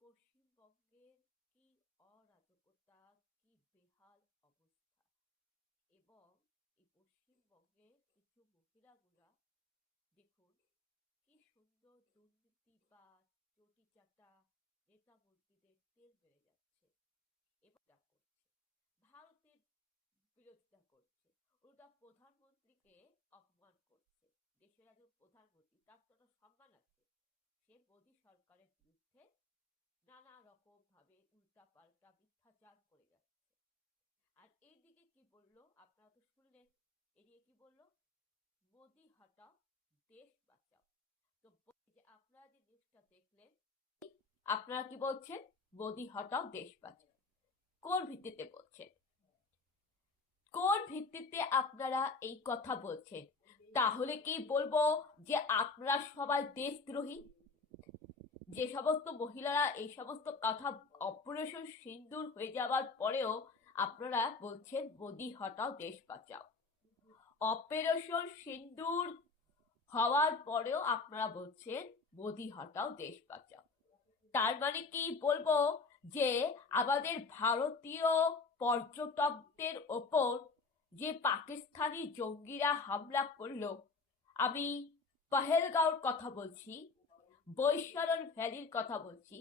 পশ্চিমবঙ্গের কি অরাজকতা, কি বেহাল অবস্থা। এবং এই পশ্চিমবঙ্গের কিছু মহিলাগুলা দেখুন কি সুন্দর দুর্নীতিবাজ চটিচাটা নেতা মন্ত্রীদের তেল বেড়ে যাচ্ছে এবং তা করছে, ভারতের বিরোধিতা করছে, ওটা প্রধানমন্ত্রীকে অপমান করছে। দেশের একজন প্রধানমন্ত্রী, তার তো একটা সম্মান আছে, সে মোদী সরকারের বিরুদ্ধে নানা রকম ভাবে উল্টা পাল্টা মিথ্যাচার করে যাচ্ছে। আর এইদিকে কি বললো আপনারা তো শুনলেন, এদিকে কি বললো, মোদি হটাও দেশ বাঁচাও। তো যে আপনারা যে নিউজটা দেখলেন, আপনারা কি বলছেন, মোদি হটাও দেশ বাঁচাও। কোন ভিত্তিতে বলছেন, কোন ভিত্তিতে আপনারা এই কথা বলছেন? তাহলে কি বলবো যে আপনারা সবাই দেশদ্রোহী? যে সমস্ত মহিলারা এই সমস্ত কথা অপারেশন সিন্দুর হয়ে যাওয়ার পরেও আপনারা বলছেন মোদি হটাও দেশ বাঁচাও। অপারেশন সিন্দুর হওয়ার পরেও আপনারা বলছেন মোদি হটাও দেশ বাঁচাও। তার মানে কি বলবো যে আমাদের ভারতীয় পর্যটকদের ওপর যে পাকিস্তানি জঙ্গিরা হামলা করলো, আমি পহেলগাঁওর কথা বলছি, বৈশারণ ভ্যালির কথা বলছি,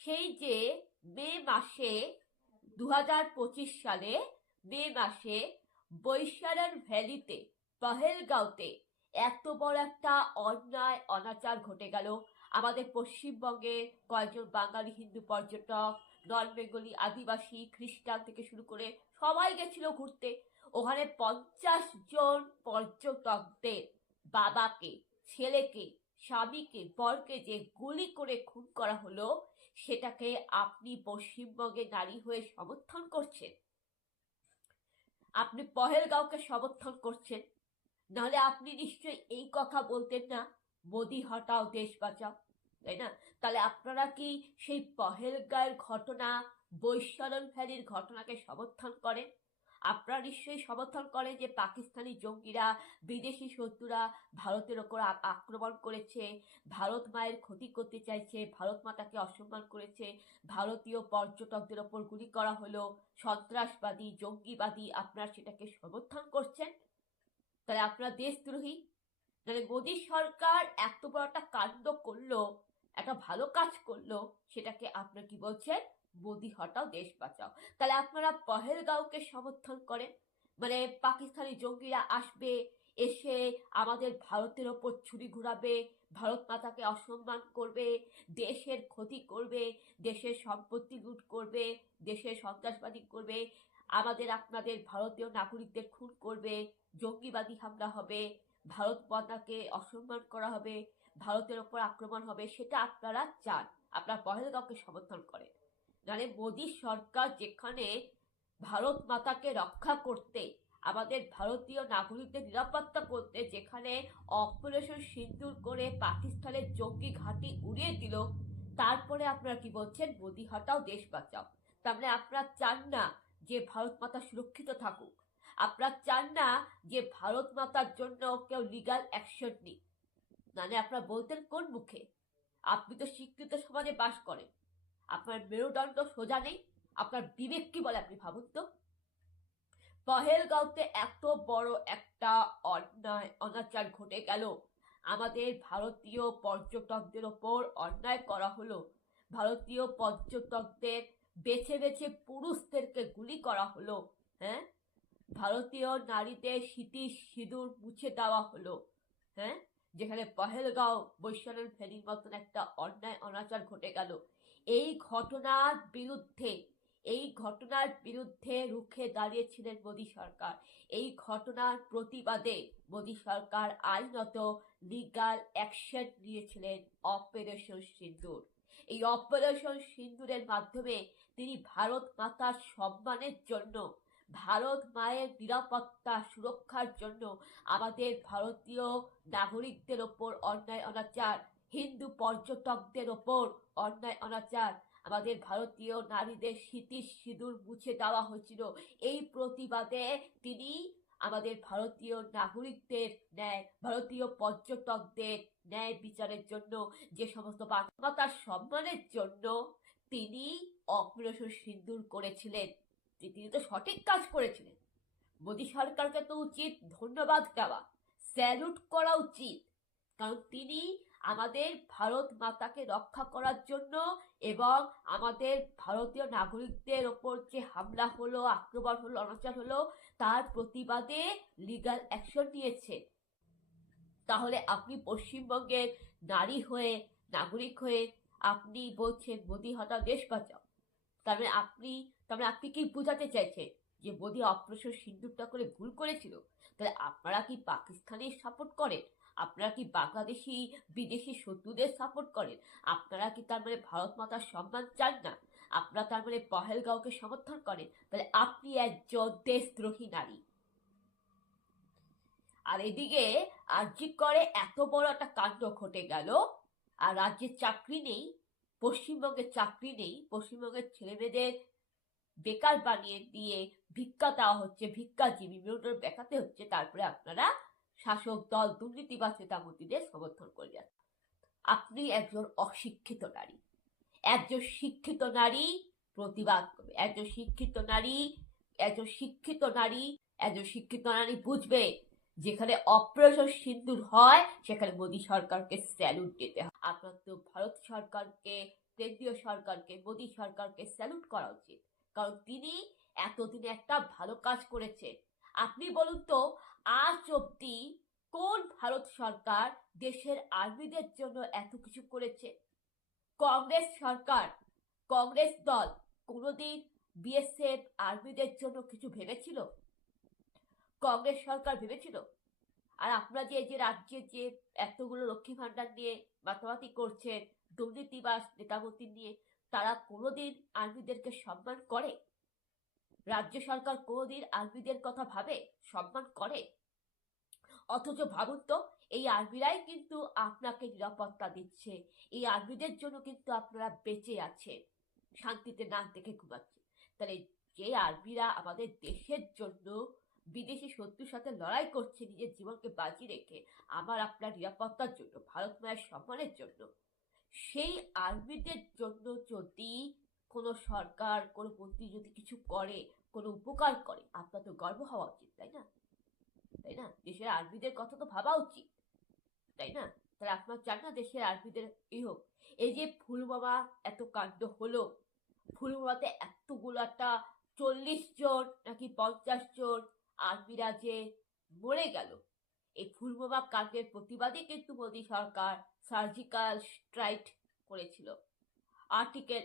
সেই যে মে মাসে 2025 সালে মে মাসে বৈশারণ ভ্যালিতে, পহেলগাঁওতে এত বড় একটা অন্যায় অনাচার ঘটে গেল। আমাদের পশ্চিমবঙ্গে কয়েকজন বাঙালি হিন্দু পর্যটক, নন বেঙ্গলি, আদিবাসী, খ্রিস্টান থেকে শুরু করে সবাই গেছিল ঘুরতে। ওখানে 50 জন পর্যটকদের বাবাকে, ছেলেকে, স্বামীকে, বরকে যে গুলি করে খুন করা হলো, সেটাকে আপনি পশ্চিমবঙ্গে নারী হয়ে সমর্থন করছেন? আপনি পহেলগাঁওকে সমর্থন করছেন? নাহলে আপনি নিশ্চয়ই এই কথা বলতেন না, মোদি হটাও দেশ বাঁচাও, তাই না? তাহলে আপনারা কি সেই পহেলগাঁওয়ের ঘটনা, বৈশারণ ভ্যালির ঘটনাকে সমর্থন করেন? আপনারা নিশ্চয়ই সমর্থন করেন যে পাকিস্তানি জঙ্গিরা, বিদেশি শত্রুরা ভারতের ওপর আক্রমণ করেছে, ভারত মায়ের ক্ষতি করতে চাইছে, ভারত মাতাকে অসম্মান করেছে, ভারতীয় পর্যটকদের ওপর গুলি করা হলো, সন্ত্রাসবাদী, জঙ্গিবাদী, আপনারা সেটাকে সমর্থন করছেন। তাহলে আপনারা দেশদ্রোহী। তাহলে মোদী সরকার এত বড় একটা কাণ্ড করলো, একটা ভালো কাজ করলো, সেটাকে আপনারা কি বলছেন, মোদি হটাও দেশ বাঁচাও। তাহলে আপনারা পহেলগাঁওকে সমর্থন করেন, মানে পাকিস্তানি জঙ্গিরা আসবে, এসে আমাদের ভারতের ওপর ছুরি ঘুরাবে, ভারত মাতাকে অসম্মান করবে, দেশের ক্ষতি করবে, দেশের সম্পত্তি লুট করবে, দেশের সন্ত্রাসবাদী করবে, আমাদের আপনাদের ভারতীয় নাগরিকদের খুন করবে, জঙ্গিবাদী হামলা হবে, ভারত মাতাকে অসম্মান করা হবে, ভারতের ওপর আক্রমণ হবে, সেটা আপনারা চান, আপনারা পহেলগাঁওকে সমর্থন করেন। মানে মোদী সরকার যেখানে ভারত মাতাকে রক্ষা করতে, আমাদের ভারতীয় নাগরিকদের নিরাপত্তা করতে যেখানে অপারেশন সিন্দুর করে পাকিস্তানের জঙ্গি ঘাঁটি উড়িয়ে দিল, তারপরে আপনারা কি বলছেন, মোদি হটাও দেশ বাঁচাও। তার মানে আপনারা চান না যে ভারত মাতা সুরক্ষিত থাকুক, আপনারা চান না যে ভারত মাতার জন্য কেউ লিগাল অ্যাকশন নিক। মানে আপনারা বলতেন কোন মুখে? আপনি তো শিক্ষিত সমাজে বাস করেন, আপনার মেরুদণ্ড সোজা নেই, আপনার বিবেক কি বলে আপনি ভাবুন তো। পহেলগাঁওতে এত বড় একটা অন্যায় অনাচার ঘটে গেল, আমাদের ভারতীয় পর্যটকদের ওপর অন্যায় করা হলো, ভারতীয় পর্যটকদের বেছে বেছে পুরুষদেরকে গুলি করা হলো, হ্যাঁ, ভারতীয় নারীদের স্মৃতি সিঁদুর মুছে দেওয়া হলো, হ্যাঁ, যেখানে পহেলগাঁও, বৈশারণ ভ্যালির মতন একটা অন্যায় অনাচার ঘটে গেল। এই ঘটনার বিরুদ্ধে, এই ঘটনার বিরুদ্ধে রুখে দাঁড়িয়েছিলেন মোদী সরকার। এই ঘটনার প্রতিবাদে মোদী সরকার আইনত লিগাল অ্যাকশন নিয়েছিলেন, অপারেশন সিন্দুর। এই অপারেশন সিন্দুরের মাধ্যমে তিনি ভারত মাতার সম্মানের জন্য, ভারত মায়ের নিরাপত্তা সুরক্ষার জন্য, আমাদের ভারতীয় নাগরিকদের ওপর অন্যায় অনাচার, হিন্দু পর্যটকদের ওপর অন্যায় অনাচার, আমাদের ভারতীয় নারীদের স্মৃতি সিঁদুর মুছে দেওয়া হয়েছিল, এই প্রতিবাদে তিনি আমাদের ভারতীয় নাগরিকদের ন্যায়, ভারতীয় পর্যটকদের ন্যায় বিচারের জন্য, যে সমস্ত মানবতার সম্মানের জন্য তিনি অপারেশন সিন্দুর করেছিলেন, তিনি তো সঠিক কাজ করেছিলেন। মোদী সরকারকে তো উচিত ধন্যবাদ দেওয়া, স্যালুট করা উচিত, কারণ তিনি আমাদের ভারত মাতাকে রক্ষা করার জন্য এবং আমাদের ভারতীয় নাগরিকদের ওপর যে হামলা হলো, আক্রমণ হলো, অনাচার হলো, তার প্রতিবাদে লিগ্যাল অ্যাকশন নিয়েছে। তাহলে আপনি পশ্চিমবঙ্গের নারী হয়ে, নাগরিক হয়ে আপনি বলছেন মোদী হটাও দেশ বাঁচাও, তার মানে আপনি কি বোঝাতে চাইছেন যে মোদী অপারেশন সিন্দুরটা করে ভুল করেছিল? তাহলে আপনারা কি পাকিস্তানের সাপোর্ট করেন? আপনারা কি বাংলাদেশি বিদেশি শত্রুদের সাপোর্ট করেন? আপনারা কি তার মানে ভারত মাতার সম্মান চান না? আপনারা তার মানে পহেলগাঁওকে সমর্থন করেন? তাহলে আপনি একজন দেশদ্রোহী নারী। আর এদিকে আরজিকর করে এত বড় একটা কাণ্ড ঘটে গেল, আর রাজ্যে চাকরি নেই, পশ্চিমবঙ্গে চাকরি নেই, পশ্চিমবঙ্গের ছেলেমেয়েদের বেকার বানিয়ে দিয়ে ভিক্ষা দেওয়া হচ্ছে, ভিক্ষাজীবী মেরুদণ্ড দেখাতে হচ্ছে, তারপরে আপনারা শাসক দল দুর্নীতিবাজ নেতামন্ত্রীদের সমর্থন করে যাচ্ছেন। আপনি একজন অশিক্ষিত নারী, একজন শিক্ষিত নারী প্রতিবাদ করবে, একজন শিক্ষিত নারী বুঝবে যেখানে অপারেশন সিন্দুর হয় সেখানে মোদী সরকারকে স্যালুট দিতে হয়। আপনার তো ভারত সরকারকে, কেন্দ্রীয় সরকারকে, মোদী সরকারকে স্যালুট করা উচিত, কারণ তিনি এতদিনে একটা ভালো কাজ করেছে। আপনি বলুন তো, আজ অব্দি কোন ভারত সরকার দেশের আর্মিদের জন্য এত কিছু করেছে? কংগ্রেস সরকার, কংগ্রেস দল কোনোদিন বিএসএফ আর্মিদের জন্য কিছু ভেবেছিল? কংগ্রেস সরকার ভেবেছিল? আর আপনারা যে রাজ্যে যে এতগুলো লক্ষ্মী ভান্ডার নিয়ে মাতামাতি করছেন, দুর্নীতিবাজ নেতামন্ত্রী নিয়ে, তারা কোনোদিন আর্মিদেরকে সম্মান করে? রাজ্য সরকার কোনোদিন আর্মিদের কথা ভাবে, সম্মান করে? অথচ ভাবুন তো, এই আর্মিরাই কিন্তু আপনাকে নিরাপত্তা দিচ্ছে, এই আর্মিদের জন্য কিন্তু আপনারা বেঁচে আছেন, শান্তিতে নাক দেখে ঘুমাচ্ছেন। তাহলে যে আর্মিরা আমাদের দেশের জন্য বিদেশি শত্রুর সাথে লড়াই করছে নিজের জীবনকে বাজি রেখে, আমার আপনার নিরাপত্তার জন্য, ভারত মায়ের সম্মানের জন্য, সেই আর্মিদের জন্য যদি কোনো সরকার, কোনো মন্ত্রী যদি কিছু করে, কোনো উপকার করে, আপনার তো গর্ব হওয়া উচিত, তাই না? দেশের আর্মিদের কথা তো ভাবা উচিত, তাই না? তাহলে আপনার চান না দেশের আর্মিদের হোক? এই যে পুলওয়ামা এত কাণ্ড হলো, পুলওয়ামাতে এতগুলো একটা 40 জন নাকি 50 জন আর্মিরা যে মরে গেল, এই পুলওয়ামা কাণ্ডের প্রতিবাদে কিন্তু মোদী সরকার সার্জিক্যাল স্ট্রাইক করেছিল। আর্টিকেল